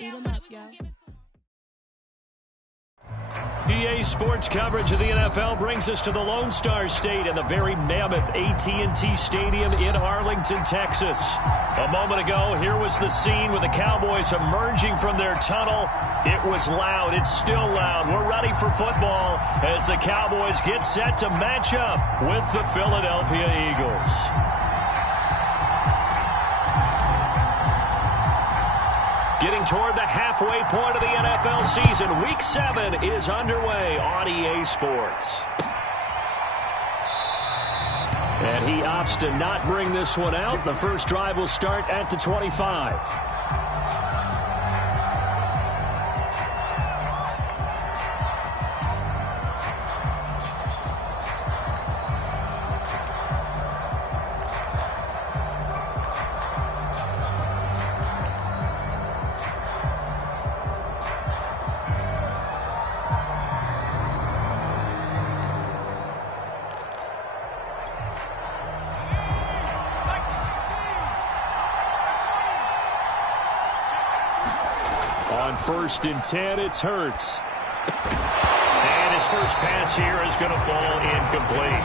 Eat 'em up, yo. EA Sports coverage of the NFL brings us to the Lone Star State and the very mammoth AT&T Stadium in Arlington, Texas. A moment ago, here was the scene with the Cowboys emerging from their tunnel. It was loud. It's still loud. We're ready for football as the Cowboys get set to match up with the Philadelphia Eagles. Getting toward the halfway point of the NFL season, Week 7 is underway on EA Sports. And he opts to not bring this one out. The first drive will start at the 25. On 1st and 10, it's Hurts. And his first pass here is going to fall incomplete.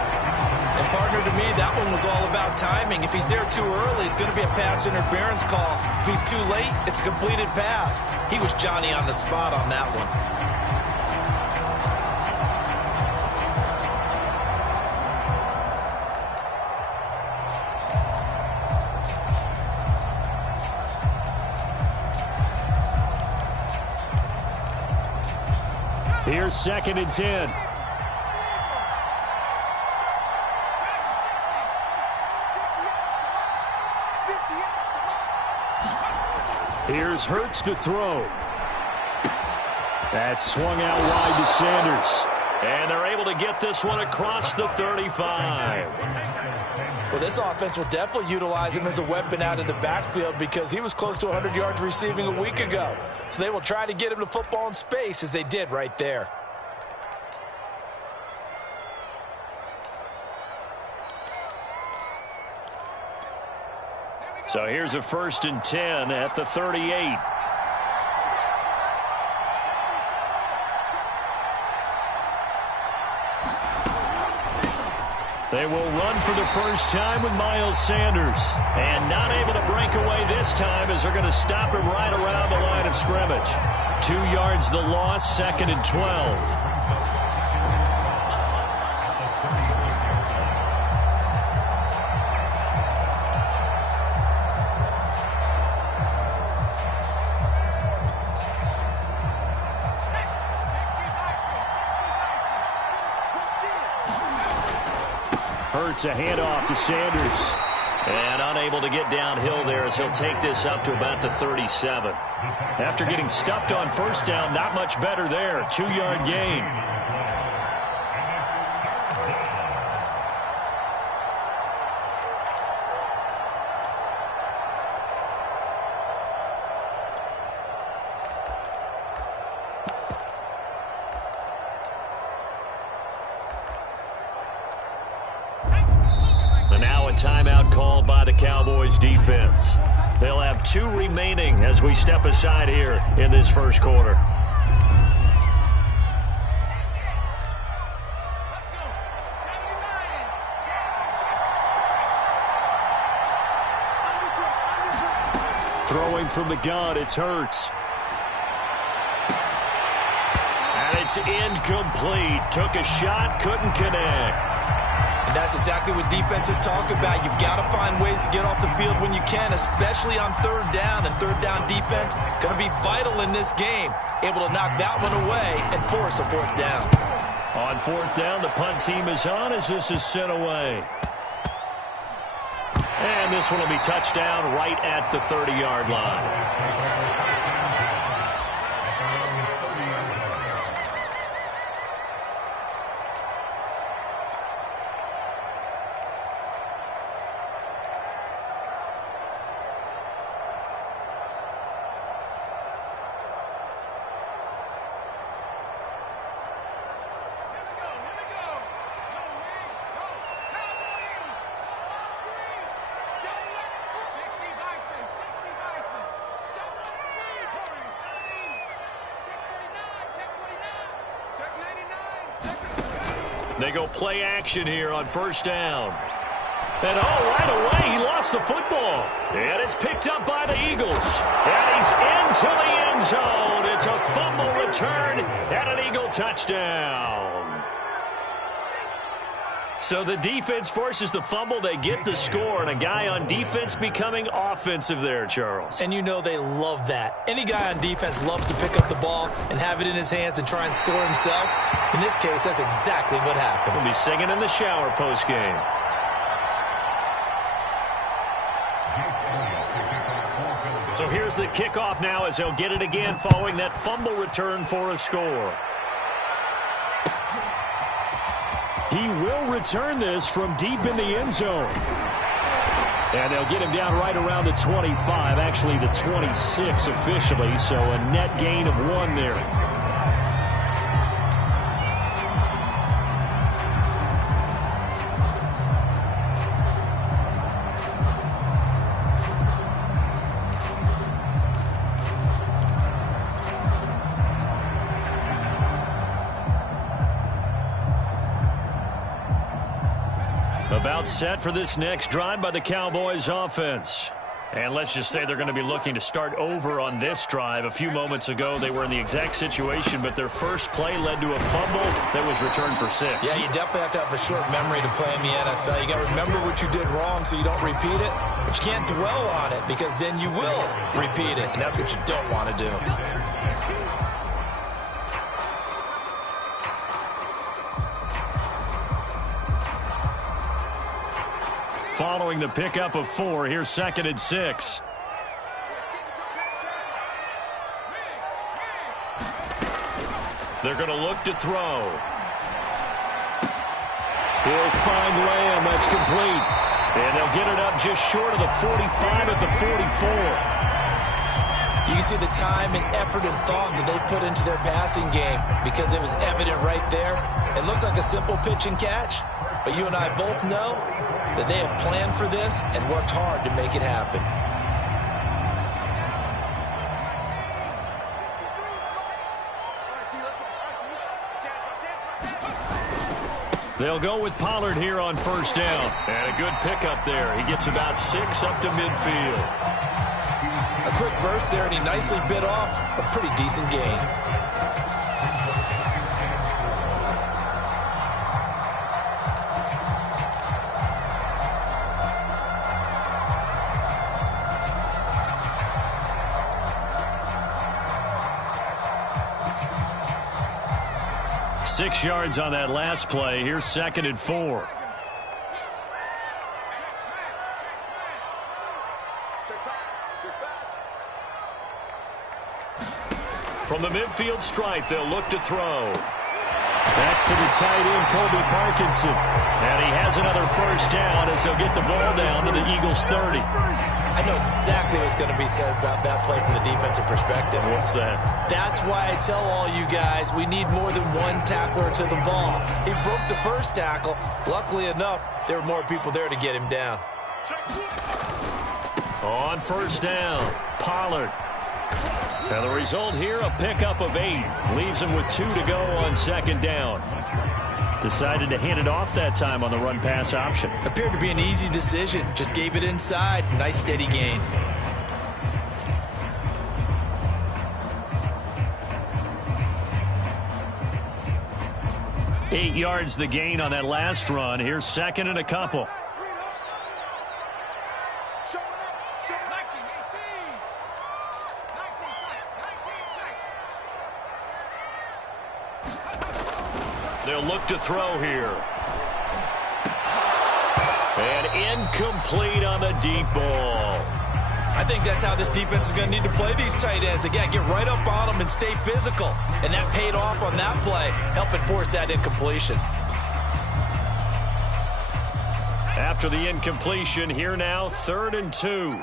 And partner, to me, that one was all about timing. If he's there too early, it's going to be a pass interference call. If he's too late, it's a completed pass. He was Johnny on the spot on that one. Here's 2nd and 10. Here's Hurts to throw. That's swung out wide to Sanders. And they're able to get this one across the 35. Well, this offense will definitely utilize him as a weapon out of the backfield because he was close to 100 yards receiving a week ago. So they will try to get him to football in space as they did right there. So here's a 1st and 10 at the 38. They will run for the first time with Miles Sanders. And not able to break away this time as they're going to stop him right around the line of scrimmage. 2 yards the loss, 2nd and 12. Hurts a handoff to Sanders. And unable to get downhill there as he'll take this up to about the 37. After getting stuffed on 1st down, not much better there. 2-yard gain. Now a timeout called by the Cowboys defense. They'll have 2 remaining as we step aside here in this first quarter. Throwing from the gun, it's Hurts. And it's incomplete. Took a shot, couldn't connect. And that's exactly what defenses talk about. You've got to find ways to get off the field when you can, especially on 3rd down. And 3rd down defense going to be vital in this game. Able to knock that one away and force a 4th down. On 4th down, the punt team is on as this is sent away. And this one will be touchdown right at the 30-yard line. They go play action here on first down. And right away, he lost the football. And it's picked up by the Eagles. And he's into the end zone. It's a fumble return and an Eagle touchdown. So the defense forces the fumble. They get the score, and a guy on defense becoming offensive there, Charles. And you know they love that. Any guy on defense loves to pick up the ball and have it in his hands and try and score himself. In this case, that's exactly what happened. He'll be singing in the shower post-game. So here's the kickoff now as they'll get it again following that fumble return for a score. He will return this from deep in the end zone. And they'll get him down right around the 25, actually the 26 officially, so a net gain of 1 there. About set for this next drive by the Cowboys offense. And let's just say they're going to be looking to start over on this drive. A few moments ago, they were in the exact situation, but their first play led to a fumble that was returned for 6. Yeah, you definitely have to have a short memory to play in the NFL. You got to remember what you did wrong so you don't repeat it, but you can't dwell on it because then you will repeat it, and that's what you don't want to do. Following the pickup of 4, here's 2nd and 6. They're going to look to throw. He'll find Lamb. That's complete. And they'll get it up just short of the 45 at the 44. You can see the time and effort and thought that they put into their passing game because it was evident right there. It looks like a simple pitch and catch, but you and I both know that they have planned for this and worked hard to make it happen. They'll go with Pollard here on first down. And a good pickup there. He gets about 6 up to midfield. A quick burst there, and he nicely bit off a pretty decent gain. Six yards on that last play. Here's 2nd and 4. From the midfield stripe, they'll look to throw. That's to the tight end, Colby Parkinson. And he has another first down as they'll get the ball down to the Eagles' 30. I know exactly what's going to be said about that play from the defensive perspective. What's that? That's why I tell all you guys we need more than one tackler to the ball. He broke the first tackle. Luckily enough, there were more people there to get him down. On first down, Pollard. And the result here, a pickup of 8. Leaves him with 2 to go on 2nd down. Decided to hand it off that time on the run-pass option. Appeared to be an easy decision. Just gave it inside. Nice steady gain. Eight yards the gain on that last run. Here's 2nd and a couple. They'll look to throw here. And incomplete on the deep ball. I think that's how this defense is going to need to play these tight ends. Again, get right up on them and stay physical. And that paid off on that play, helping force that incompletion. After the incompletion, here now, 3rd and 2.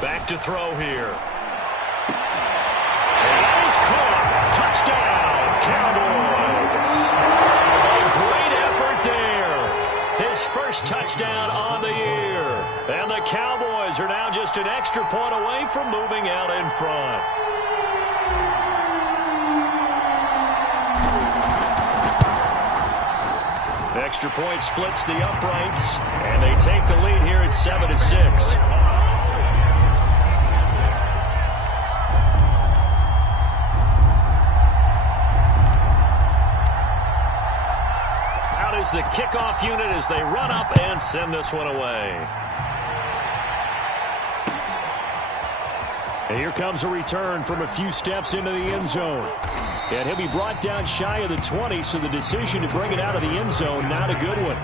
Back to throw here. And he's caught. Touchdown, Cowboys. A great effort there. Cowboys are now just an extra point away from moving out in front. Extra point splits the uprights, and they take the lead here at 7-6. Out is the kickoff unit as they run up and send this one away. And here comes a return from a few steps into the end zone. And he'll be brought down shy of the 20, so the decision to bring it out of the end zone, not a good one.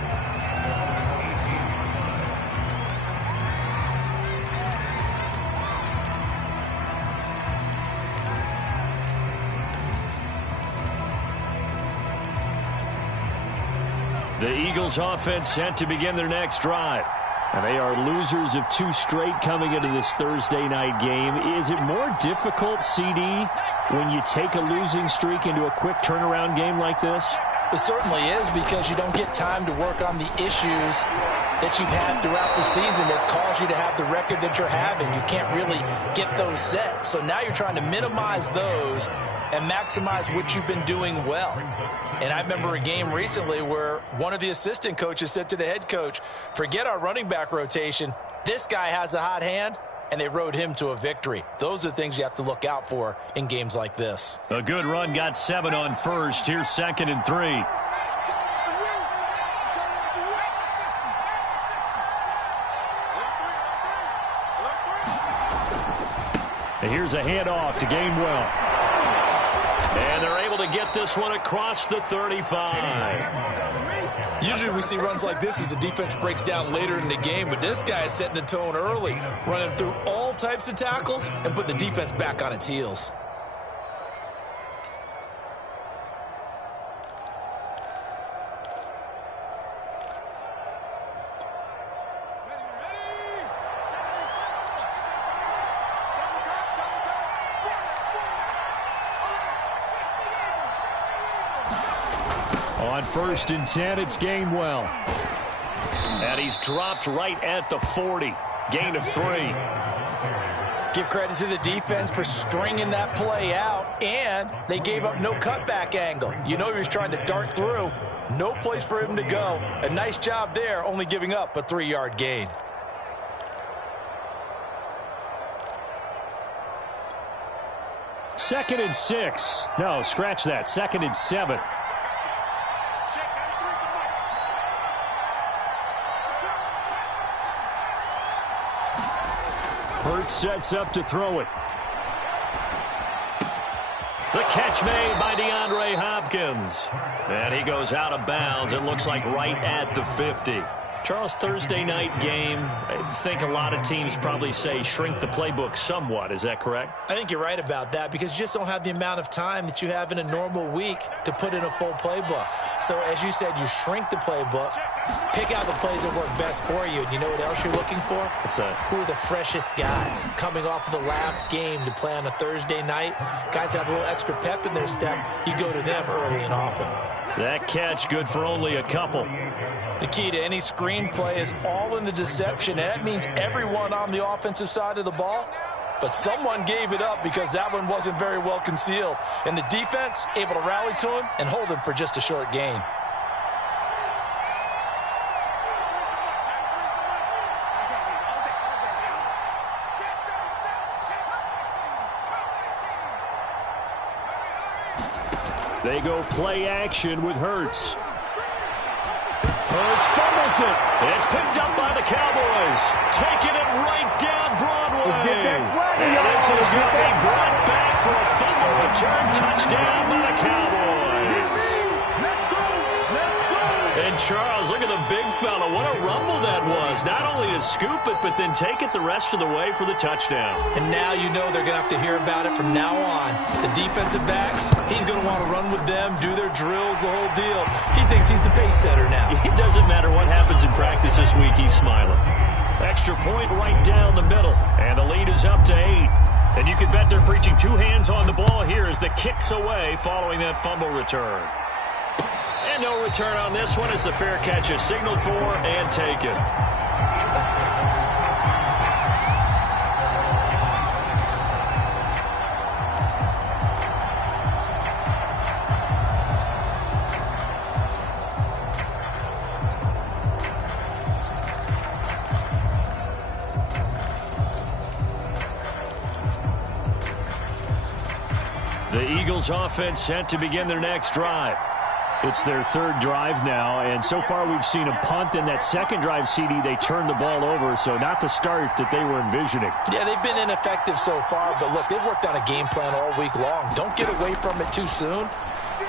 The Eagles offense set to begin their next drive. And they are losers of 2 straight coming into this Thursday night game. Is it more difficult, CD, when you take a losing streak into a quick turnaround game like this? It certainly is, because you don't get time to work on the issues that you've had throughout the season that caused you to have the record that you're having. You can't really get those set. So now you're trying to minimize those and maximize what you've been doing well. And I remember a game recently where one of the assistant coaches said to the head coach, forget our running back rotation. This guy has a hot hand, and they rode him to a victory. Those are things you have to look out for in games like this. A good run got 7 on first. Here's 2nd and 3. And here's a handoff to Gainwell. And they're able to get this one across the 35. Usually we see runs like this as the defense breaks down later in the game, but this guy is setting the tone early, running through all types of tackles and putting the defense back on its heels. On 1st and 10, it's Gainwell. And he's dropped right at the 40. Gain of 3. Give credit to the defense for stringing that play out, and they gave up no cutback angle. You know he was trying to dart through. No place for him to go. A nice job there, only giving up a 3-yard gain. Second and 6. No, scratch that. 2nd and 7. Hurts sets up to throw it. The catch made by DeAndre Hopkins. And he goes out of bounds. It looks like right at the 50. Charles, Thursday night game, I think a lot of teams probably say shrink the playbook somewhat. Is that correct? I think you're right about that, because you just don't have the amount of time that you have in a normal week to put in a full playbook. So as you said, you shrink the playbook, pick out the plays that work best for you. And you know what else you're looking for? Who are the freshest guys coming off of the last game to play on a Thursday night? Guys have a little extra pep in their step. You go to them early and often. That catch good for only a couple. The key to any screenplay is all in the deception, and that means everyone on the offensive side of the ball. But someone gave it up because that one wasn't very well concealed. And the defense able to rally to him and hold him for just a short gain. They go play action with Hurts. Hurts fumbles it. It's picked up by the Cowboys. Taking it right down Broadway. And this is going to be brought back for a fumble return touchdown by the Cowboys. And Charles, look at the big fella. What a rumble that was. Not only to scoop it, but then take it the rest of the way for the touchdown. And now you know they're going to have to hear about it from now on. The defensive backs, he's going to want to run with them, do their drills, the whole deal. He thinks he's the pace setter now. It doesn't matter what happens in practice this week, he's smiling. Extra point right down the middle. And the lead is up to 8. And you can bet they're preaching 2 hands on the ball here as the kick's away following that fumble return. And no return on this one as the fair catch is signaled for and taken. The Eagles offense set to begin their next drive. It's their third drive now, and so far we've seen a punt. In that second drive, CD, they turned the ball over, so not the start that they were envisioning. Yeah, they've been ineffective so far, but look, they've worked on a game plan all week long. Don't get away from it too soon.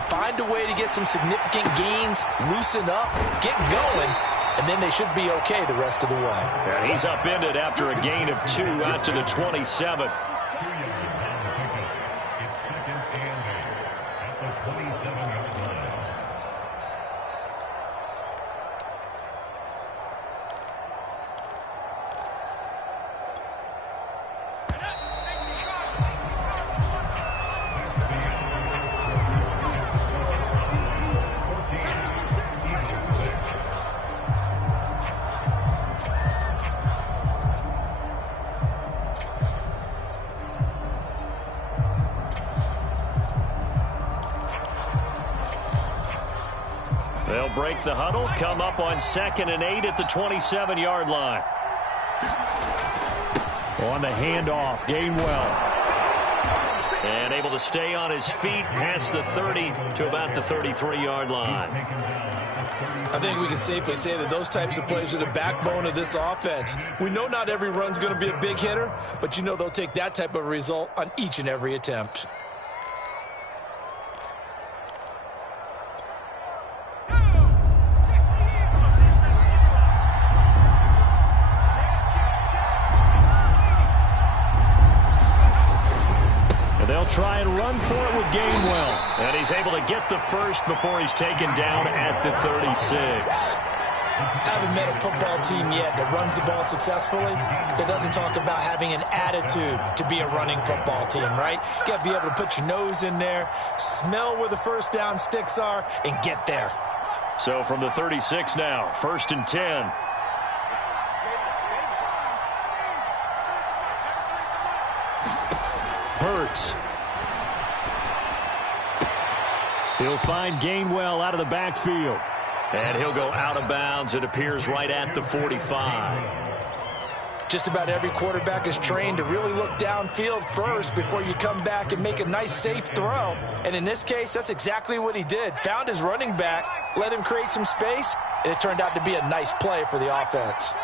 Find a way to get some significant gains, loosen up, get going, and then they should be okay the rest of the way. And he's upended after a gain of 2 out to the 27. They'll break the huddle, come up on 2nd and 8 at the 27-yard line. On the handoff, Gainwell. And able to stay on his feet past the 30 to about the 33-yard line. I think we can safely say that those types of plays are the backbone of this offense. We know not every run's going to be a big hitter, but you know they'll take that type of result on each and every attempt. They'll try and run for it with Gainwell. And he's able to get the first before he's taken down at the 36. Haven't met a football team yet that runs the ball successfully, that doesn't talk about having an attitude to be a running football team, right? You got to be able to put your nose in there, smell where the first down sticks are, and get there. So from the 36 now, 1st and 10. Hurts. He'll find Gainwell out of the backfield. And he'll go out of bounds, it appears, right at the 45. Just about every quarterback is trained to really look downfield first before you come back and make a nice, safe throw. And in this case, that's exactly what he did. Found his running back, let him create some space, and it turned out to be a nice play for the offense.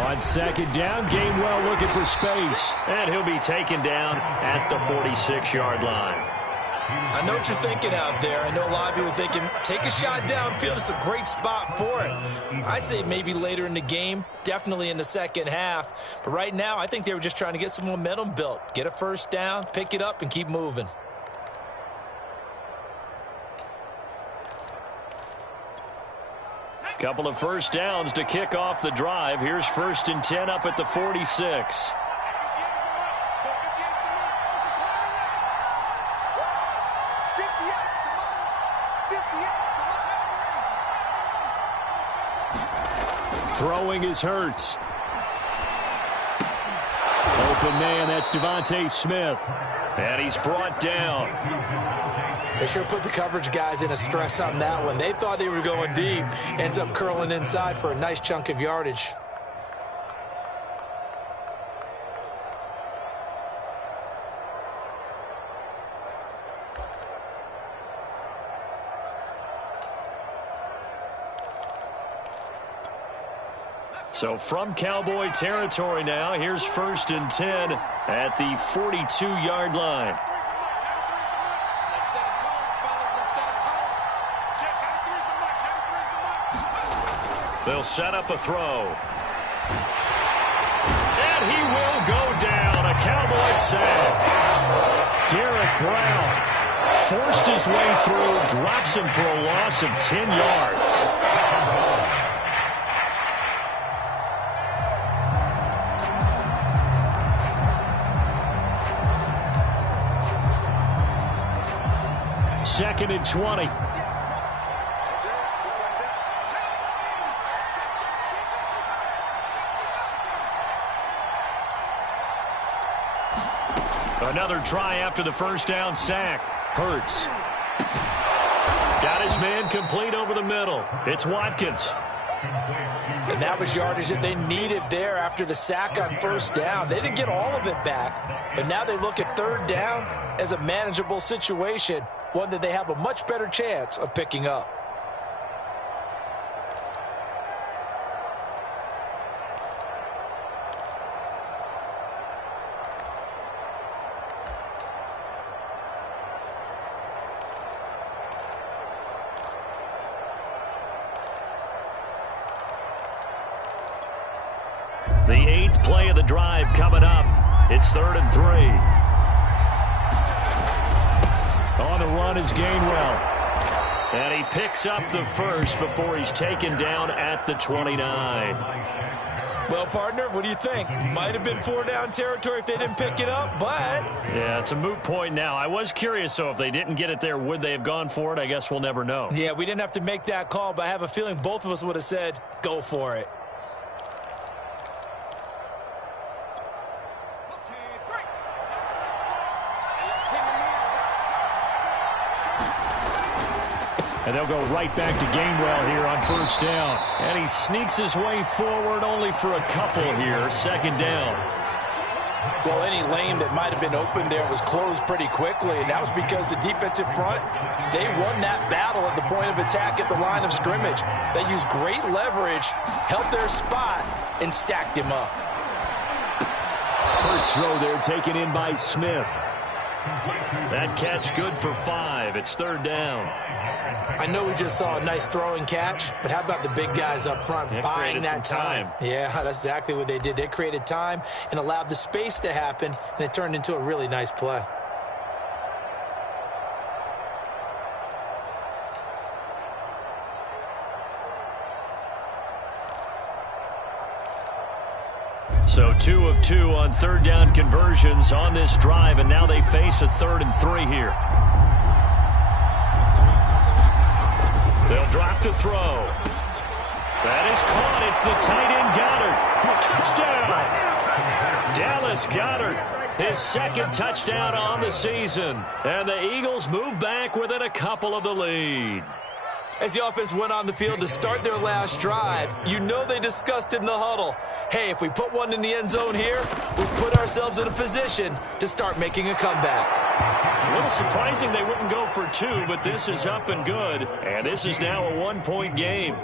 On 2nd down, Gainwell looking for space. And he'll be taken down at the 46-yard line. I know what you're thinking out there. I know a lot of you are thinking, take a shot downfield. It's a great spot for it. I'd say maybe later in the game, definitely in the second half. But right now, I think they were just trying to get some momentum built. Get a first down, pick it up, and keep moving. Couple of first downs to kick off the drive. Here's 1st and 10 up at the 46. Throwing is Hurts. Open man, that's Devontae Smith. And he's brought down. They sure put the coverage guys in a stress on that one. They thought they were going deep. Ends up curling inside for a nice chunk of yardage. So from Cowboy territory now, here's 1st and 10 at the 42-yard line. They'll set up a throw. And he will go down. A Cowboy sack. Derek Brown forced his way through, drops him for a loss of 10 yards. Second and 20. Another try after the first down sack. Hurts. Got his man complete over the middle. It's Watkins. And that was yardage that they needed there after the sack on first down. They didn't get all of it back, but now they look at third down as a manageable situation, one that they have a much better chance of picking up. The 8th play of the drive coming up. It's 3rd and 3. On the run is Gainwell. And he picks up the first before he's taken down at the 29. Well, partner, what do you think? Might have been 4-down territory if they didn't pick it up, but... Yeah, it's a moot point now. I was curious, so if they didn't get it there, would they have gone for it? I guess we'll never know. Yeah, we didn't have to make that call, but I have a feeling both of us would have said, go for it. And they'll go right back to Gainwell here on first down. And he sneaks his way forward only for a couple here. 2nd down. Well, any lane that might have been open there was closed pretty quickly, and that was because the defensive front, they won that battle at the point of attack at the line of scrimmage. They used great leverage, held their spot, and stacked him up. Hurts throw there taken in by Smith. That catch good for 5. It's 3rd down. I know we just saw a nice throwing catch, but how about the big guys up front buying that time? Yeah, that's exactly what they did. They created time and allowed the space to happen, and it turned into a really nice play. So 2 of 2 on 3rd down conversions on this drive, and now they face a 3rd and 3 here. They'll drop to throw. That is caught. It's the tight end Goddard. Touchdown. Dallas Goddard, his 2nd touchdown on the season. And the Eagles move back within a couple of the lead. As the offense went on the field to start their last drive, you know they discussed in the huddle, hey, if we put one in the end zone here, we put ourselves in a position to start making a comeback. A little surprising they wouldn't go for 2, but this is up and good. And this is now a 1-point game.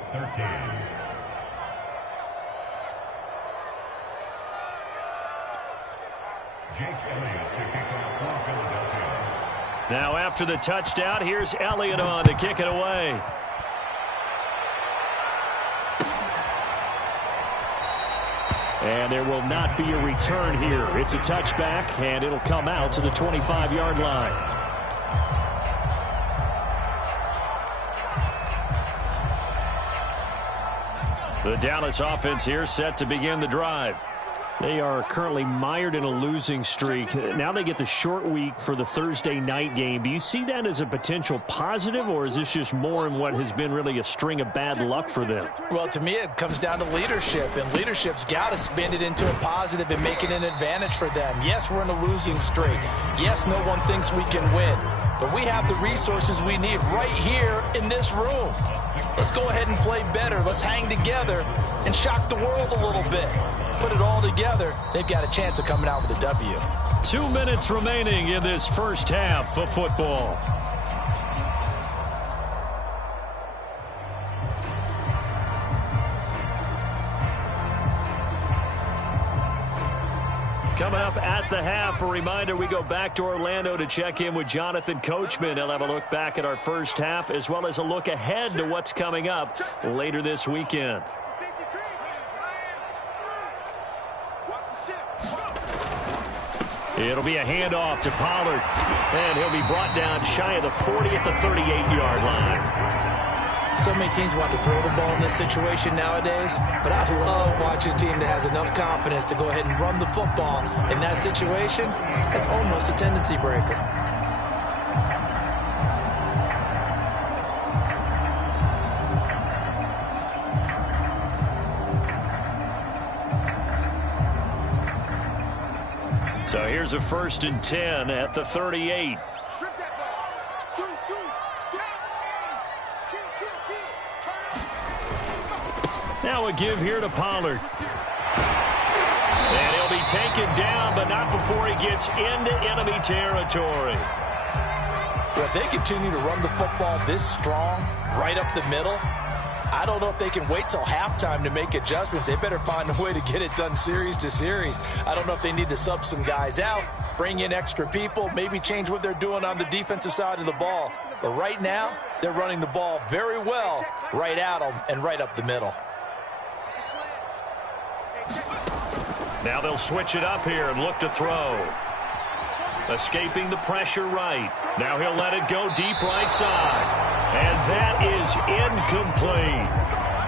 Now after the touchdown, here's Elliott on to kick it away. And there will not be a return here. It's a touchback, and it'll come out to the 25-yard line. The Dallas offense here set to begin the drive. They are currently mired in a losing streak. Now they get the short week for the Thursday night game. Do you see that as a potential positive, or is this just more in what has been really a string of bad luck for them? Well, to me, it comes down to leadership, and leadership's got to spin it into a positive and make it an advantage for them. Yes, we're in a losing streak. Yes, no one thinks we can win, but we have the resources we need right here in this room. Let's go ahead and play better. Let's hang together and shock the world a little bit. Put it all together, they've got a chance of coming out with a W. 2 minutes remaining in this first half of football. Coming up at the half, a reminder, we go back to Orlando to check in with Jonathan Coachman. He'll have a look back at our first half as well as a look ahead to what's coming up later this weekend. It'll be a handoff to Pollard, and he'll be brought down shy of the 40 at the 38-yard line. So many teams want to throw the ball in this situation nowadays, but I love watching a team that has enough confidence to go ahead and run the football. In that situation, that's almost a tendency breaker. So here's a 1st and 10 at the 38. Now a give here to Pollard. And he'll be taken down, but not before he gets into enemy territory. Well, if they continue to run the football this strong, right up the middle, I don't know if they can wait till halftime to make adjustments. They better find a way to get it done series to series. I don't know if they need to sub some guys out, bring in extra people, maybe change what they're doing on the defensive side of the ball. But right now, they're running the ball very well right at them and right up the middle. Now they'll switch it up here and look to throw. Escaping the pressure right. Now he'll let it go deep right side. And that is incomplete.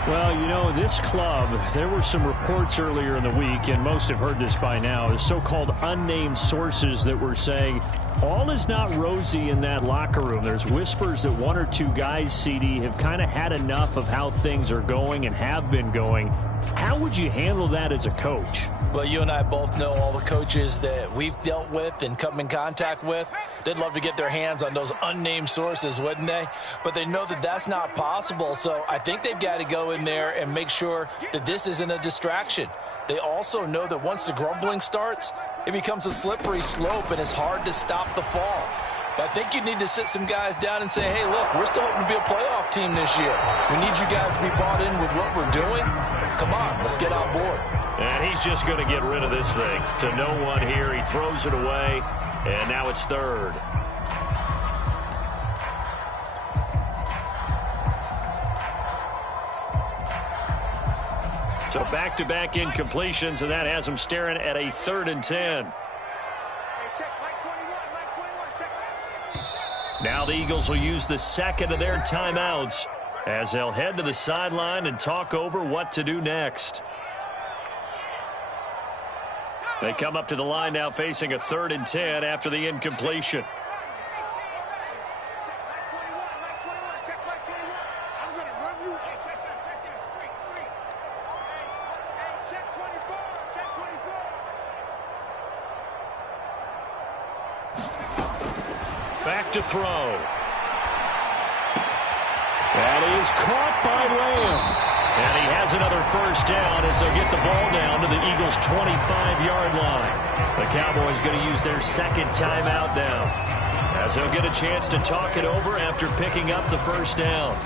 Well, you know, this club, there were some reports earlier in the week, and most have heard this by now, is so-called unnamed sources that were saying all is not rosy in that locker room. There's whispers that one or two guys, CD, have kind of had enough of how things are going and have been going. How would you handle that as a coach? Well, you and I both know all the coaches that we've dealt with and come in contact with. They'd love to get their hands on those unnamed sources, wouldn't they? But they know that that's not possible, so I think they've got to go in there and make sure that this isn't a distraction. They also know that once the grumbling starts, it becomes a slippery slope and it's hard to stop the fall. But I think you need to sit some guys down and say, hey, look, we're still hoping to be a playoff team this year. We need you guys to be bought in with what we're doing. Come on, let's get on board. And he's just going to get rid of this thing. To no one here, he throws it away, and now it's third. So back-to-back incompletions, and that has him staring at a 3rd and 10. Now the Eagles will use the second of their timeouts as they'll head to the sideline and talk over what to do next. They come up to the line now facing a 3rd and 10 after the incompletion. Back to throw. That is caught by Lamb. And he has another first down as they'll get the ball down to the Eagles' 25-yard line. The Cowboys going to use their second timeout now, as they'll get a chance to talk it over after picking up the first down.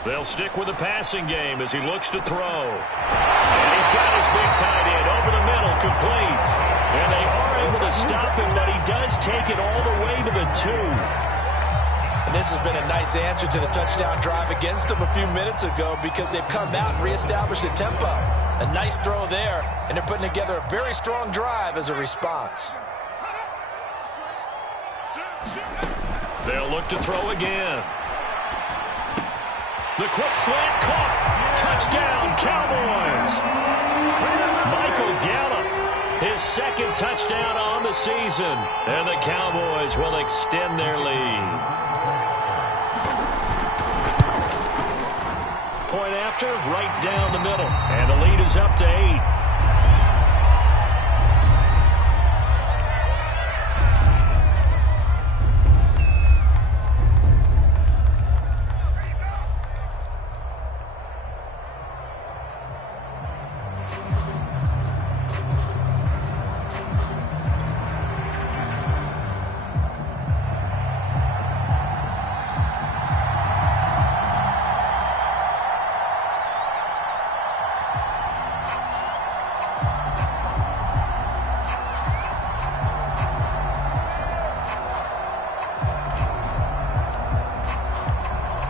They'll stick with the passing game as he looks to throw. And he's got his big tight end over the middle, complete. And they are able to stop him, but he does take it all the way to the 2. And this has been a nice answer to the touchdown drive against them a few minutes ago because they've come out and reestablished the tempo. A nice throw there, and they're putting together a very strong drive as a response. They'll look to throw again. The quick slant caught. Touchdown, Cowboys. Michael Gallup, his second touchdown on the season. And the Cowboys will extend their lead. Point after, right down the middle. And the lead is up to 8.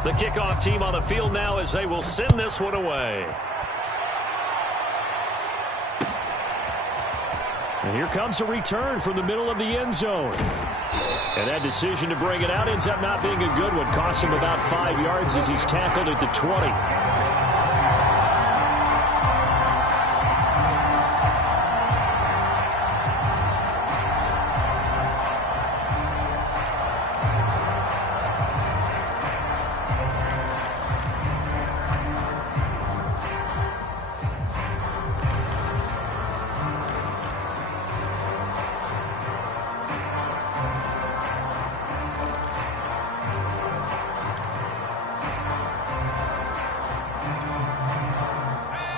The kickoff team on the field now as they will send this one away. And here comes a return from the middle of the end zone. And that decision to bring it out ends up not being a good one. Costs him about 5 yards as he's tackled at the 20.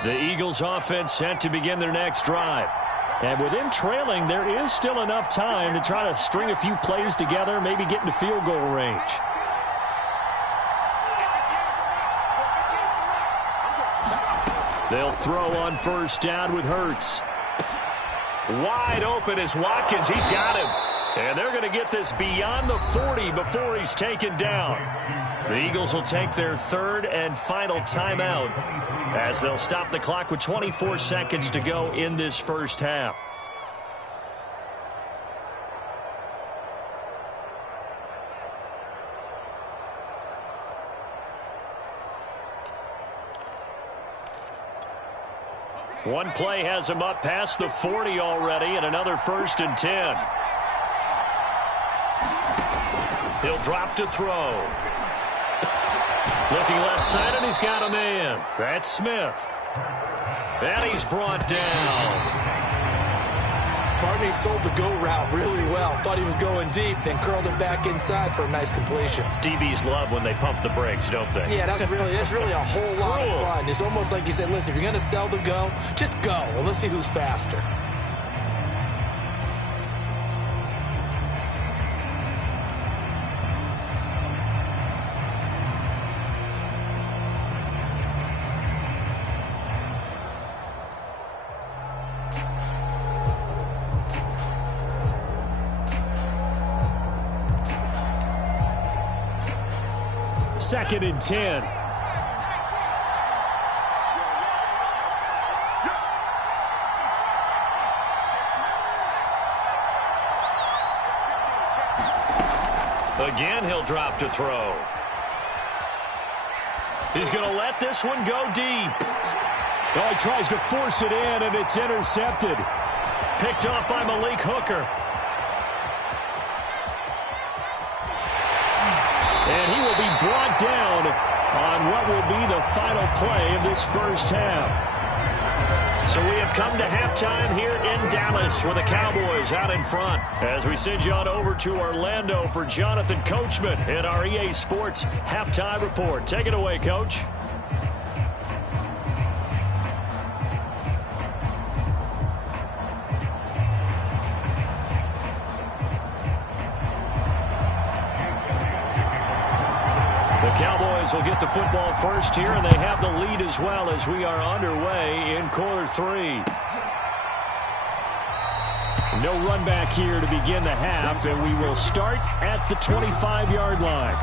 The Eagles offense set to begin their next drive. And with them trailing, there is still enough time to try to string a few plays together, maybe get into field goal range. They'll throw on first down with Hurts. Wide open is Watkins. He's got him. And they're going to get this beyond the 40 before he's taken down. The Eagles will take their third and final timeout as they'll stop the clock with 24 seconds to go in this first half. One play has him up past the 40 already, and another 1st and 10. He'll drop to throw. Looking left side, and he's got a man. That's Smith. And he's brought down. Barney sold the go route really well. Thought he was going deep, then curled it back inside for a nice completion. DBs love when they pump the brakes, don't they? Yeah, that's really a whole lot of fun. It's almost like you said, listen, if you're going to sell the go, just go. Well, let's see who's faster. Second and 10. Again, he'll drop to throw. He's going to let this one go deep. Oh, he tries to force it in, and it's intercepted. Picked off by Malik Hooker. And he will be brought down on what will be the final play of this first half. So we have come to halftime here in Dallas with the Cowboys out in front. As we send you on over to Orlando for Jonathan Coachman in our EA Sports Halftime Report. Take it away, Coach. Cowboys will get the football first here, and they have the lead as well as we are underway in quarter 3. No run back here to begin the half, and we will start at the 25-yard line.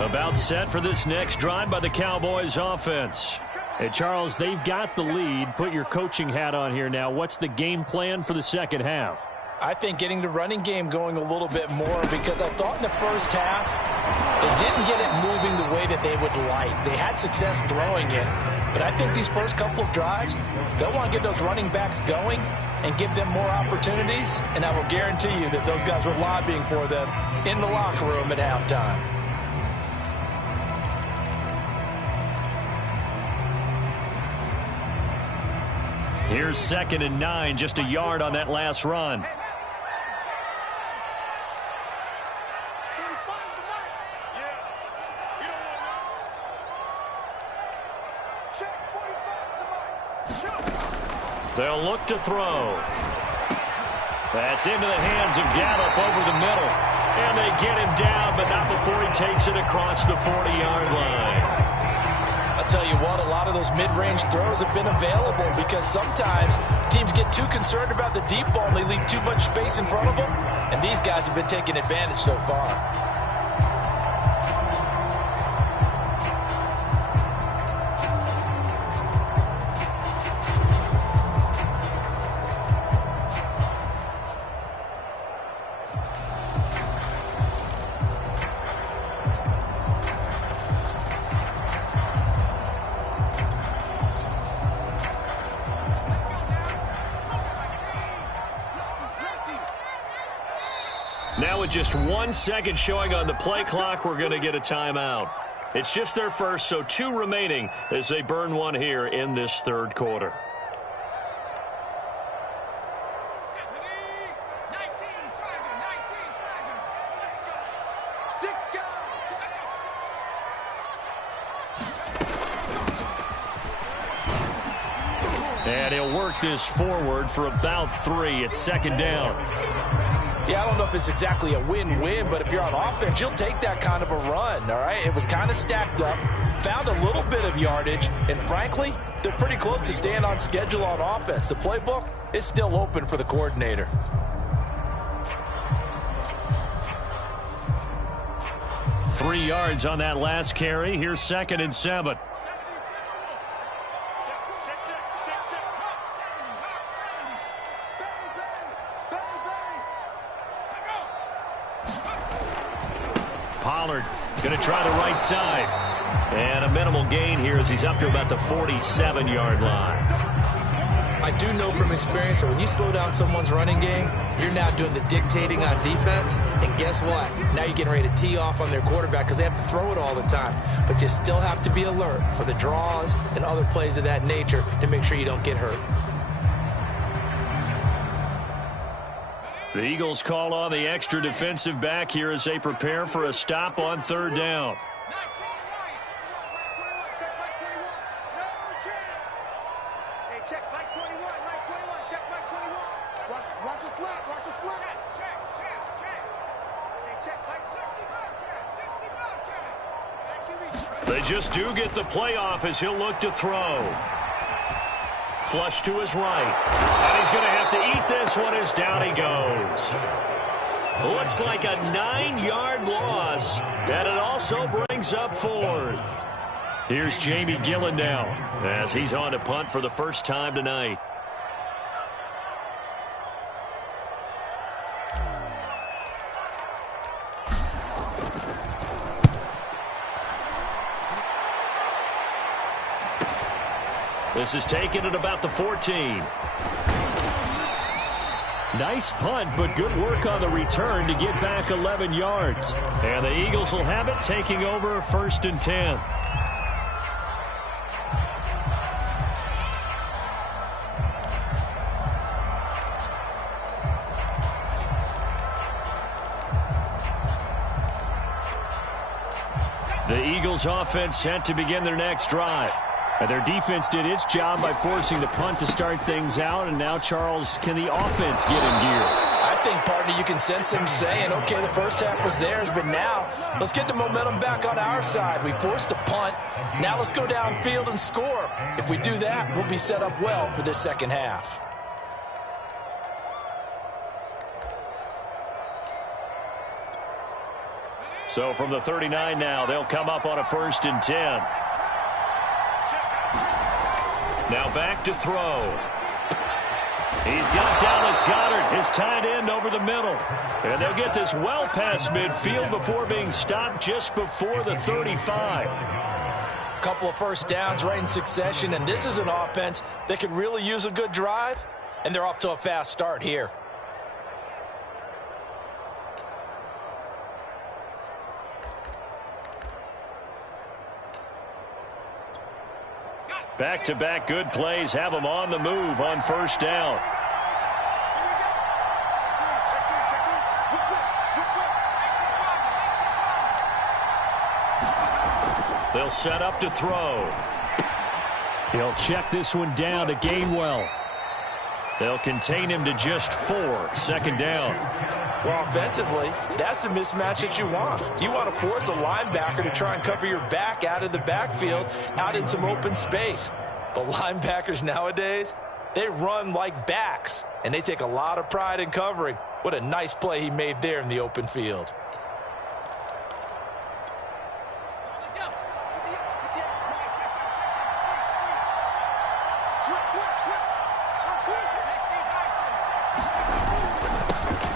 About set for this next drive by the Cowboys offense. Hey, Charles, they've got the lead. Put your coaching hat on here now. What's the game plan for the second half? I think getting the running game going a little bit more, because I thought in the first half they didn't get it moving the way that they would like. They had success throwing it, but I think these first couple of drives, they'll want to get those running backs going and give them more opportunities, and I will guarantee you that those guys were lobbying for them in the locker room at halftime. Here's 2nd and 9, just a yard on that last run. They'll look to throw. That's into the hands of Gallup over the middle. And they get him down, but not before he takes it across the 40-yard line. I tell you what, a lot of those mid-range throws have been available because sometimes teams get too concerned about the deep ball and they leave too much space in front of them. And these guys have been taking advantage so far. Now with just 1 second showing on the play clock, we're going to get a timeout. It's just their first, so 2 remaining as they burn one here in this third quarter. And he'll work this forward for about 3. It's second down. Yeah, I don't know if it's exactly a win-win, but if you're on offense, you'll take that kind of a run, all right? It was kind of stacked up, found a little bit of yardage, and frankly, they're pretty close to staying on schedule on offense. The playbook is still open for the coordinator. Three yards on that last carry. Here's 2nd and 7. Pollard going to try the right side. And a minimal gain here as he's up to about the 47-yard line. I do know from experience that when you slow down someone's running game, you're now doing the dictating on defense. And guess what? Now you're getting ready to tee off on their quarterback because they have to throw it all the time. But you still have to be alert for the draws and other plays of that nature to make sure you don't get hurt. The Eagles call on the extra defensive back here as they prepare for a stop on 3rd down. They just do get the playoff as he'll look to throw. Flush to his right. And he's going to have to eat this one as down he goes. Looks like a 9-yard loss. And it also brings up 4th. Here's Jamie Gillen now as he's on to punt for the first time tonight. This is taken at about the 14. Nice punt, but good work on the return to get back 11 yards. And the Eagles will have it, taking over 1st and 10. The Eagles offense set to begin their next drive. And their defense did its job by forcing the punt to start things out. And now, Charles, can the offense get in gear? I think, partner, you can sense them saying, okay, the first half was theirs, but now let's get the momentum back on our side. We forced a punt. Now let's go downfield and score. If we do that, we'll be set up well for this second half. So from the 39 now, they'll come up on a 1st and 10. Now back to throw. He's got Dallas Goedert, his tight end, over the middle. And they'll get this well past midfield before being stopped just before the 35. Couple of first downs right in succession, and this is an offense that could really use a good drive, and they're off to a fast start here. Back-to-back good plays have them on the move on 1st down. They'll set up to throw. He'll check this one down to Gainwell. They'll contain him to just 4. Second down. Well, offensively, that's the mismatch that you want. You want to force a linebacker to try and cover your back out of the backfield, out in some open space. But linebackers nowadays, they run like backs, and they take a lot of pride in covering. What a nice play he made there in the open field.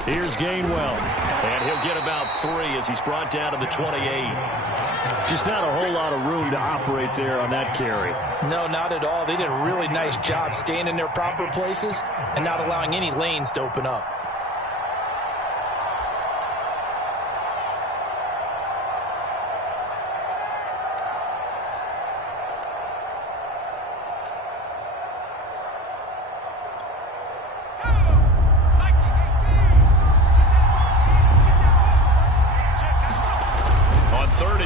Here's Gainwell, and he'll get about 3 as he's brought down to the 28. Just not a whole lot of room to operate there on that carry. No, not at all. They did a really nice job staying in their proper places and not allowing any lanes to open up.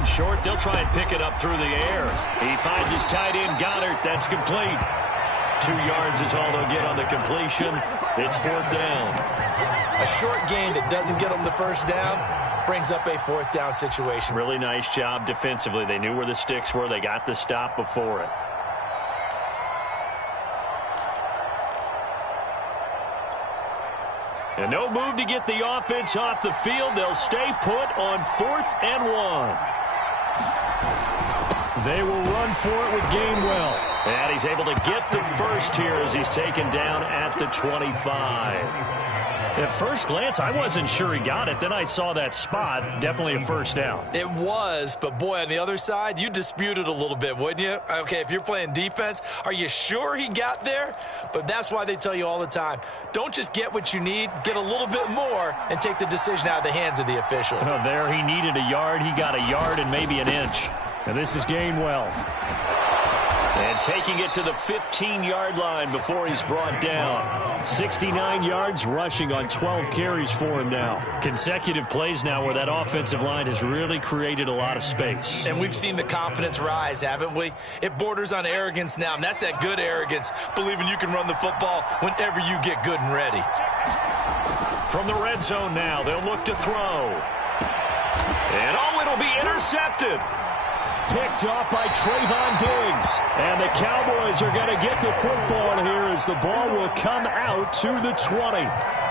Short, they'll try and pick it up through the air. He finds his tight end, Goddard. That's complete. 2 yards is all they'll get on the completion. It's 4th down. A short gain that doesn't get them the first down brings up a 4th down situation. Really nice job defensively. They knew where the sticks were. They got the stop before it. And no move to get the offense off the field. They'll stay put on 4th and 1. They will run for it with Gainwell. And he's able to get the first here as he's taken down at the 25. At first glance, I wasn't sure he got it. Then I saw that spot. Definitely a first down. It was, but boy, on the other side, you dispute it a little bit, wouldn't you? Okay, if you're playing defense, are you sure he got there? But that's why they tell you all the time, don't just get what you need, get a little bit more and take the decision out of the hands of the officials. Oh, there he needed a yard. He got a yard and maybe an inch. And this is Gainwell. And taking it to the 15-yard line before he's brought down. 69 yards rushing on 12 carries for him now. Consecutive plays now where that offensive line has really created a lot of space. And we've seen the confidence rise, haven't we? It borders on arrogance now, and that's that good arrogance, believing you can run the football whenever you get good and ready. From the red zone now, they'll look to throw. And it'll be intercepted. Picked off by Trayvon Diggs. And the Cowboys are going to get the football here as the ball will come out to the 20.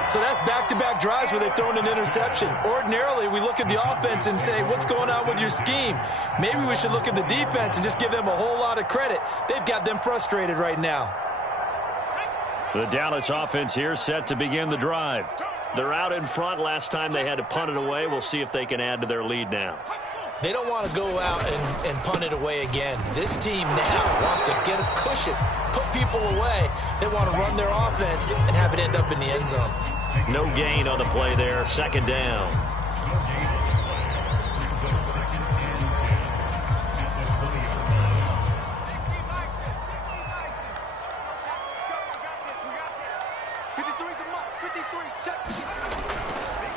So that's back-to-back drives where they've thrown an interception. Ordinarily, we look at the offense and say, what's going on with your scheme? Maybe we should look at the defense and just give them a whole lot of credit. They've got them frustrated right now. The Dallas offense here set to begin the drive. They're out in front. Last time they had to punt it away. We'll see if they can add to their lead now. They don't want to go out and punt it away again. This team now wants to get a cushion, put people away. They want to run their offense and have it end up in the end zone. No gain on the play there. Second down.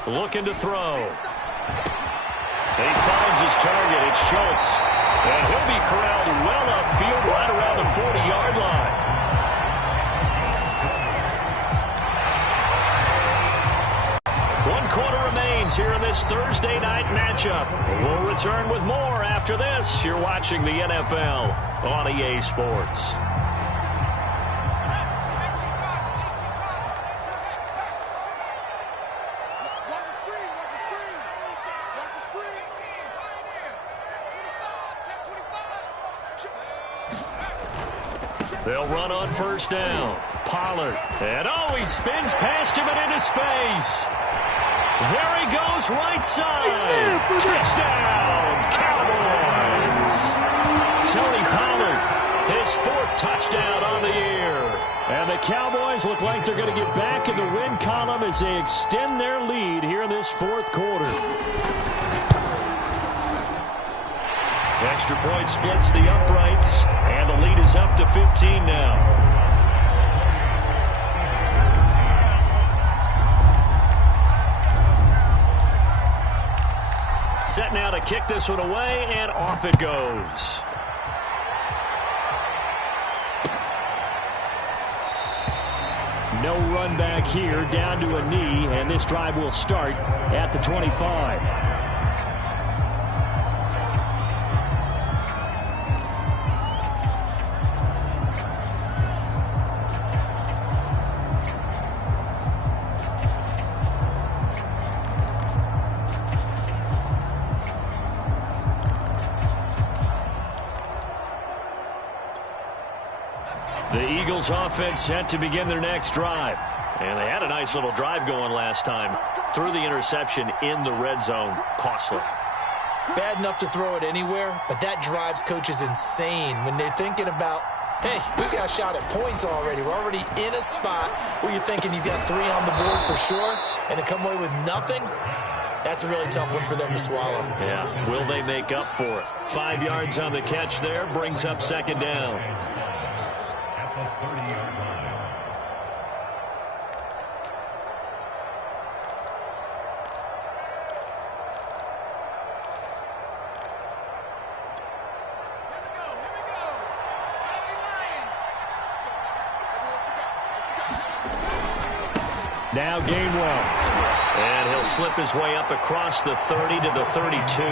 Looking to throw. He finds his target. It's Schultz. And he'll be corralled well upfield right around the 40-yard line. One quarter remains here in this Thursday night matchup. We'll return with more after this. You're watching the NFL on EA Sports. They'll run on first down. Pollard. And he spins past him and into space. There he goes, right side. Touchdown, Cowboys. Tony Pollard, his 4th touchdown on the year. And the Cowboys look like they're going to get back in the win column as they extend their lead here in this 4th quarter. Extra point splits the uprights, and the lead is up to 15 now. Set now to kick this one away, and off it goes. No run back here, down to a knee, and this drive will start at the 25. The Eagles offense set to begin their next drive. And they had a nice little drive going last time. Threw the interception in the red zone. Costly. Bad enough to throw it anywhere, but that drives coaches insane when they're thinking about, hey, we got a shot at points already. We're already in a spot where you're thinking you've got 3 on the board for sure, and to come away with nothing, that's a really tough one for them to swallow. Yeah, will they make up for it? 5 yards on the catch there, brings up second down. Now Gainwell. And he'll slip his way up across the 30 to the 32.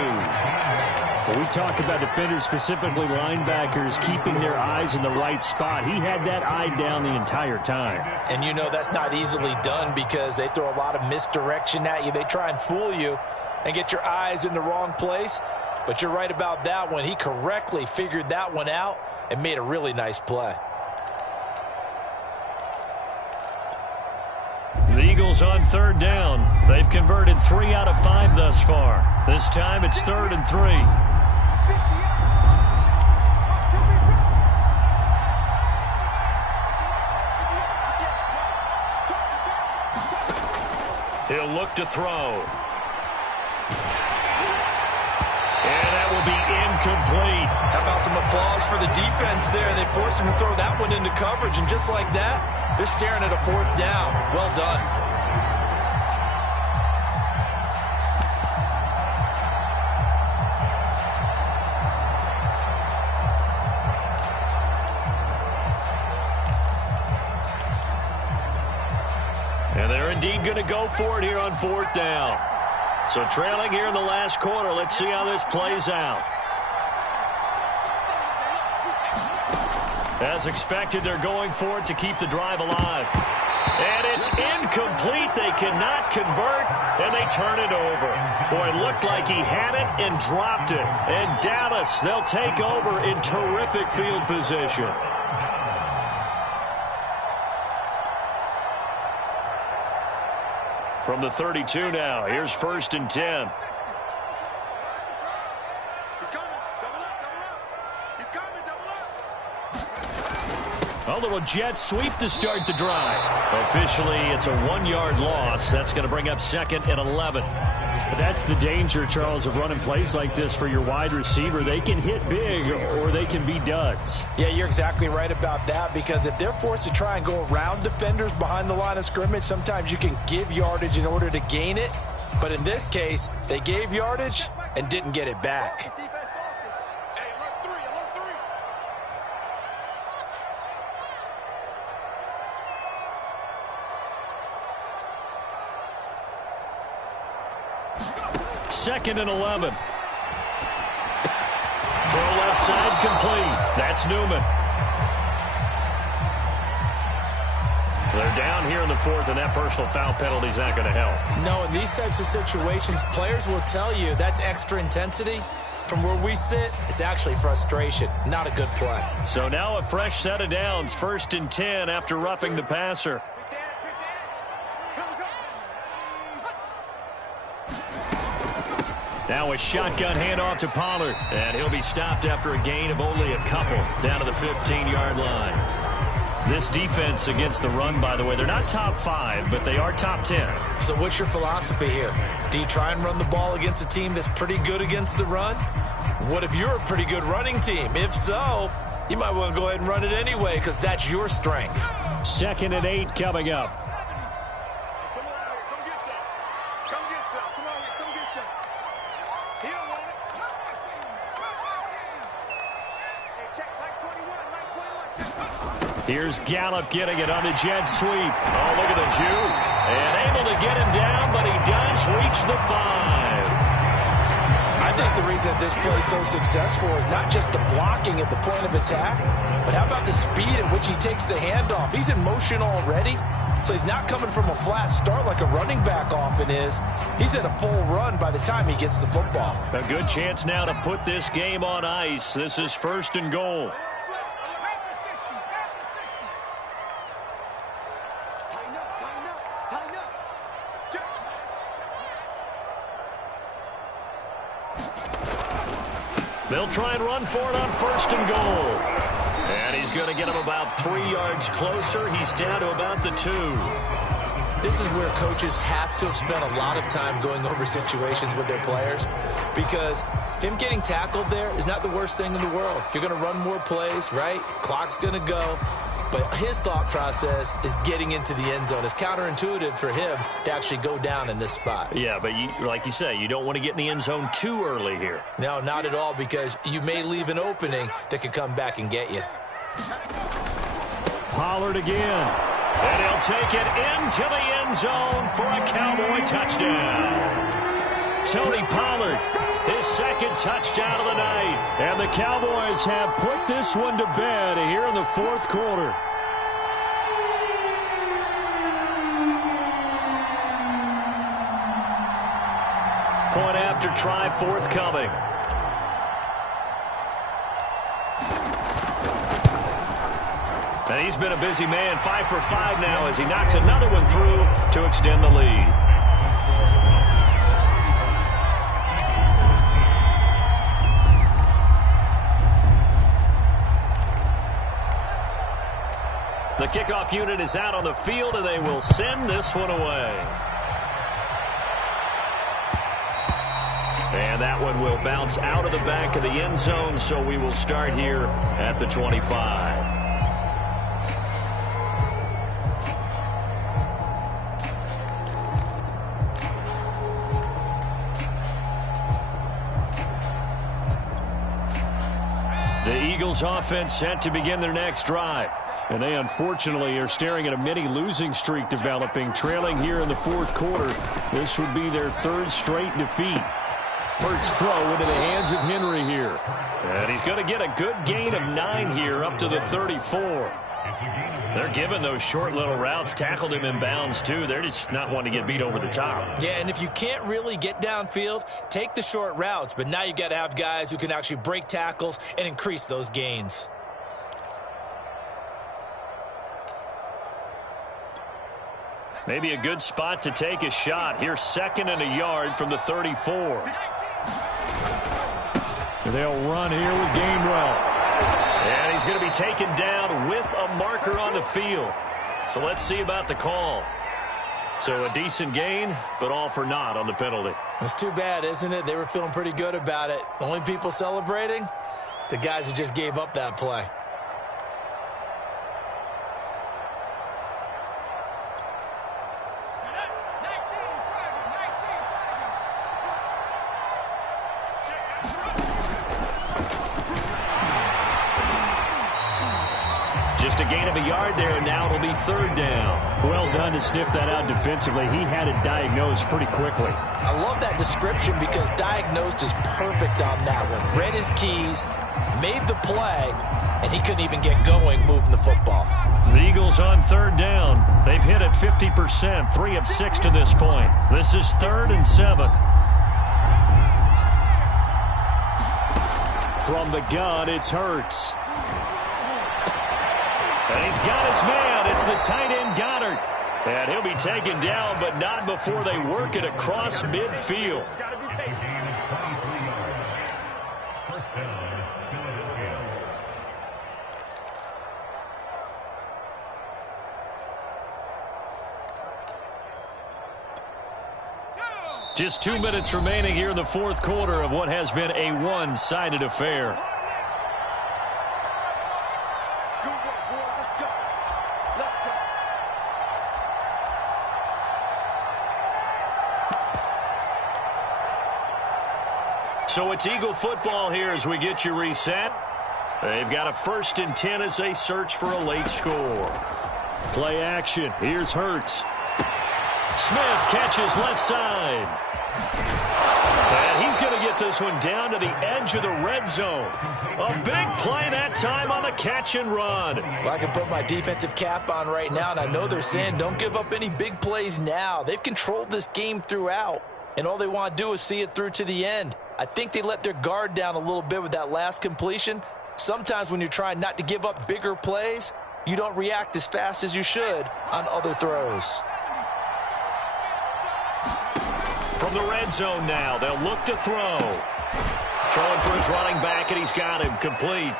When we talk about defenders, specifically linebackers, keeping their eyes in the right spot. He had that eye down the entire time. And you know that's not easily done because they throw a lot of misdirection at you. They try and fool you and get your eyes in the wrong place. But you're right about that one. He correctly figured that one out and made a really nice play. The Eagles on third down. They've converted 3 out of 5 thus far. This time it's 3rd and 3. He'll look to throw. And that will be incomplete. How about some applause for the defense there? They forced him to throw that one into coverage, and just like that, they're staring at a 4th down. Well done. And they're indeed going to go for it here on 4th down. So trailing here in the last quarter. Let's see how this plays out. As expected, they're going for it to keep the drive alive. And it's incomplete. They cannot convert, and they turn it over. Boy, it looked like he had it and dropped it. And Dallas, they'll take over in terrific field position. From the 32 now, here's 1st and 10. A little jet sweep to start the drive. Officially, it's a 1-yard loss. That's going to bring up 2nd and 11. But that's the danger, Charles, of running plays like this for your wide receiver. They can hit big or they can be duds. Yeah, you're exactly right about that, because if they're forced to try and go around defenders behind the line of scrimmage, sometimes you can give yardage in order to gain it. But in this case, they gave yardage and didn't get it back. Second and 11. Throw left side complete. That's Newman. They're down here in the 4th, and that personal foul penalty is not going to help. No, in these types of situations, players will tell you that's extra intensity. From where we sit, it's actually frustration. Not a good play. So now a fresh set of downs. 1st and 10 after roughing the passer. Now a shotgun handoff to Pollard. And he'll be stopped after a gain of only a couple down to the 15-yard line. This defense against the run, by the way, they're not top 5, but they are top 10. So what's your philosophy here? Do you try and run the ball against a team that's pretty good against the run? What if you're a pretty good running team? If so, you might want to go ahead and run it anyway, because that's your strength. 2nd and 8 coming up. Here's Gallup getting it on the jet sweep. Oh, look at the juke. And able to get him down, but he does reach the 5. I think the reason this play is so successful is not just the blocking at the point of attack, but how about the speed at which he takes the handoff? He's in motion already, so he's not coming from a flat start like a running back often is. He's at a full run by the time he gets the football. A good chance now to put this game on ice. This is 1st and goal. They'll try and run for it on 1st and goal. And he's going to get him about 3 yards closer. He's down to about the 2. This is where coaches have to have spent a lot of time going over situations with their players, because him getting tackled there is not the worst thing in the world. You're going to run more plays, right? Clock's going to go. But his thought process is getting into the end zone. It's counterintuitive for him to actually go down in this spot. Yeah, but like you say, you don't want to get in the end zone too early here. No, not at all, because you may leave an opening that could come back and get you. Pollard again. And he'll take it into the end zone for a Cowboy touchdown. Tony Pollard, his 2nd touchdown of the night. And the Cowboys have put this one to bed here in the 4th quarter. Point after try forthcoming. And he's been a busy man, 5 for 5 now as he knocks another one through to extend the lead. The kickoff unit is out on the field, and they will send this one away. And that one will bounce out of the back of the end zone, so we will start here at the 25. The Eagles offense set to begin their next drive. And they unfortunately are staring at a mini losing streak developing, trailing here in the 4th quarter. This would be their 3rd straight defeat. Hurts throw into the hands of Henry here. And he's going to get a good gain of 9 here up to the 34. They're giving those short little routes. Tackled him in bounds, too. They're just not wanting to get beat over the top. Yeah, and if you can't really get downfield, take the short routes. But now you've got to have guys who can actually break tackles and increase those gains. Maybe a good spot to take a shot. Here's 2nd and a yard from the 34. They'll run here with Gainwell. And he's going to be taken down with a marker on the field. So let's see about the call. So a decent gain, but all for naught on the penalty. It's too bad, isn't it? They were feeling pretty good about it. The only people celebrating, the guys who just gave up that play. Just a gain of a yard there, and now it'll be 3rd down. Well done to sniff that out defensively. He had it diagnosed pretty quickly. I love that description because diagnosed is perfect on that one. Read his keys, made the play, and he couldn't even get going moving the football. The Eagles on 3rd down. They've hit it 50%, 3 of 6 to this point. This is 3rd and 7. From the gun, it's Hurts. And he's got his man. It's the tight end Goddard. And he'll be taken down, but not before they work it across midfield. Just 2 minutes remaining here in the 4th quarter of what has been a one-sided affair. So it's Eagle football here as we get you reset. They've got a 1st and 10 as they search for a late score. Play action. Here's Hurts. Smith catches left side. And he's going to get this one down to the edge of the red zone. A big play that time on the catch and run. Well, I can put my defensive cap on right now, and I know they're saying don't give up any big plays now. They've controlled this game throughout, and all they want to do is see it through to the end. I think they let their guard down a little bit with that last completion. Sometimes when you're trying not to give up bigger plays, you don't react as fast as you should on other throws. From the red zone now, they'll look to throw. Throwing for his running back, and he's got him complete.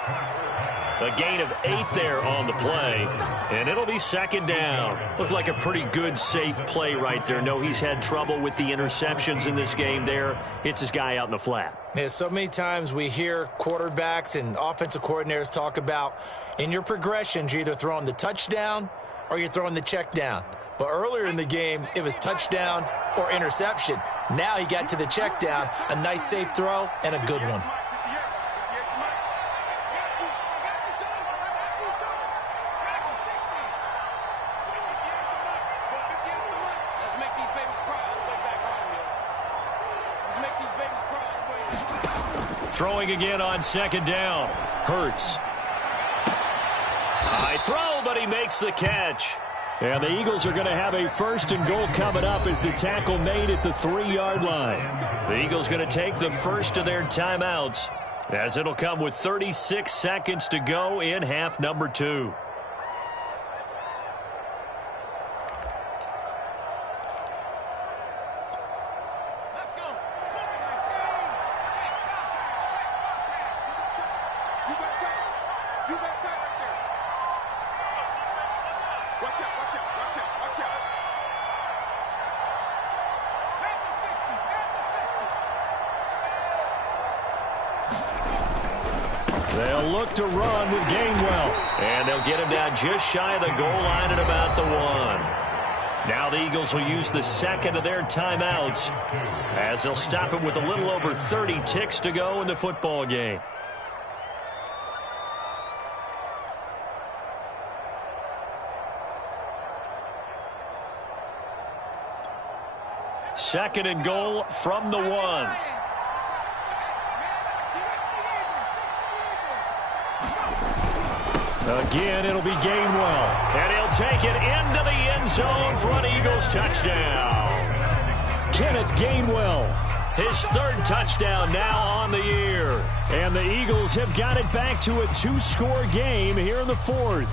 A gain of 8 there on the play, and it'll be 2nd down. Looked like a pretty good, safe play right there. No, he's had trouble with the interceptions in this game there. Hits his guy out in the flat. Yeah, so many times we hear quarterbacks and offensive coordinators talk about in your progressions, you're either throwing the touchdown or you're throwing the check down. But earlier in the game, it was touchdown or interception. Now he got to the check down, a nice safe throw, and a good one. Throwing again on 2nd down. Hurts. High throw, but he makes the catch. And the Eagles are going to have a 1st and goal coming up as the tackle made at the 3-yard line. The Eagles going to take the first of their timeouts, as it'll come with 36 seconds to go in half number 2. They'll look to run with Gainwell. And they'll get him down just shy of the goal line at about the 1. Now the Eagles will use the 2nd of their timeouts, as they'll stop him with a little over 30 ticks to go in the football game. Second and goal from the 1. Again, it'll be Gainwell. And he'll take it into the end zone for an Eagles touchdown. Kenneth Gainwell. His 3rd touchdown now on the year. And the Eagles have got it back to a 2-score game here in the 4th.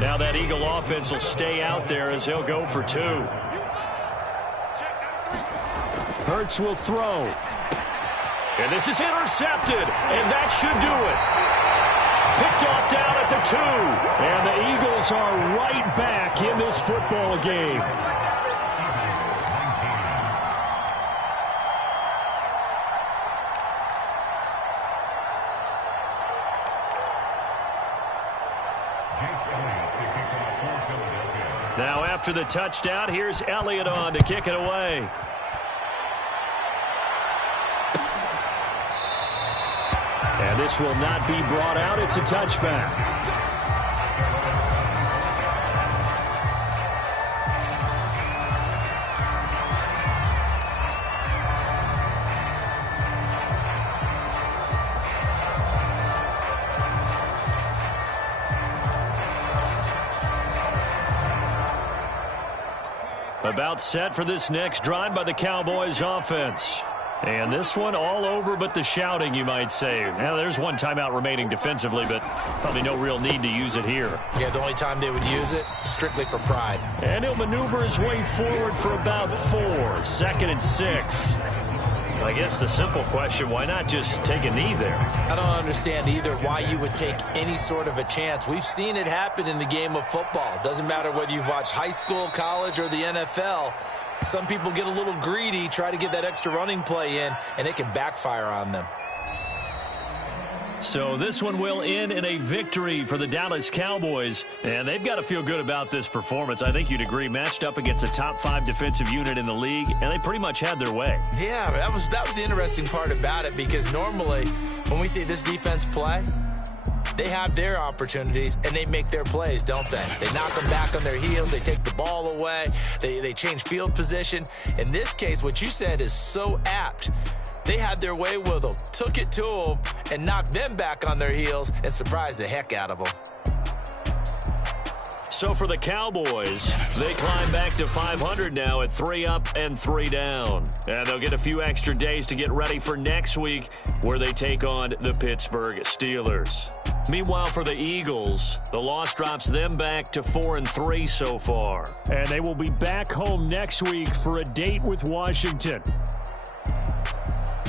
Now that Eagle offense will stay out there as they'll go for 2. Hurts will throw. And this is intercepted, and that should do it. Picked off down at the 2. And the Eagles are right back in this football game. Now after the touchdown, here's Elliott on to kick it away. And this will not be brought out. It's a touchback. About set for this next drive by the Cowboys offense. And this one all over but the shouting, you might say. Now, there's one timeout remaining defensively, but probably no real need to use it here. Yeah, the only time they would use it, strictly for pride. And he'll maneuver his way forward for about 4. 2nd and 6. I guess the simple question, why not just take a knee there? I don't understand either why you would take any sort of a chance. We've seen it happen in the game of football. Doesn't matter whether you've watched high school, college, or the NFL. Some people get a little greedy, try to get that extra running play in, and it can backfire on them. So this one will end in a victory for the Dallas Cowboys, and they've got to feel good about this performance. I think you'd agree, matched up against a top 5 defensive unit in the league, and they pretty much had their way. Yeah, that was the interesting part about it, because normally when we see this defense play, they have their opportunities, and they make their plays, don't they? They knock them back on their heels. They take the ball away. They change field position. In this case, what you said is so apt. They had their way with them, took it to them, and knocked them back on their heels and surprised the heck out of them. So for the Cowboys, they climb back to 500 now at 3 up and 3 down. And they'll get a few extra days to get ready for next week, where they take on the Pittsburgh Steelers. Meanwhile, for the Eagles, the loss drops them back to 4-3 so far. And they will be back home next week for a date with Washington.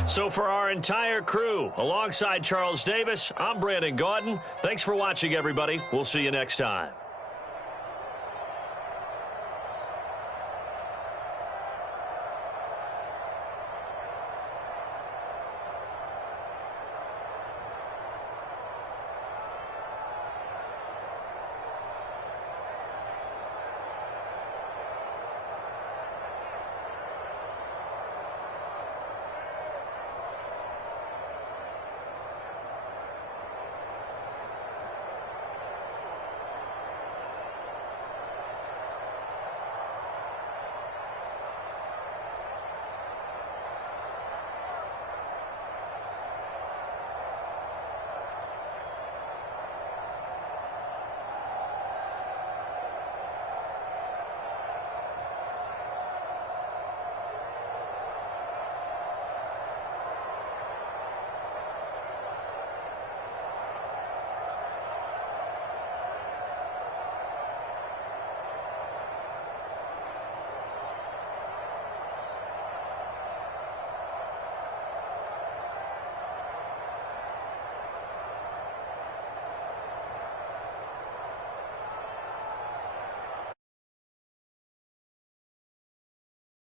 So for our entire crew, alongside Charles Davis, I'm Brandon Gaudin. Thanks for watching, everybody. We'll see you next time.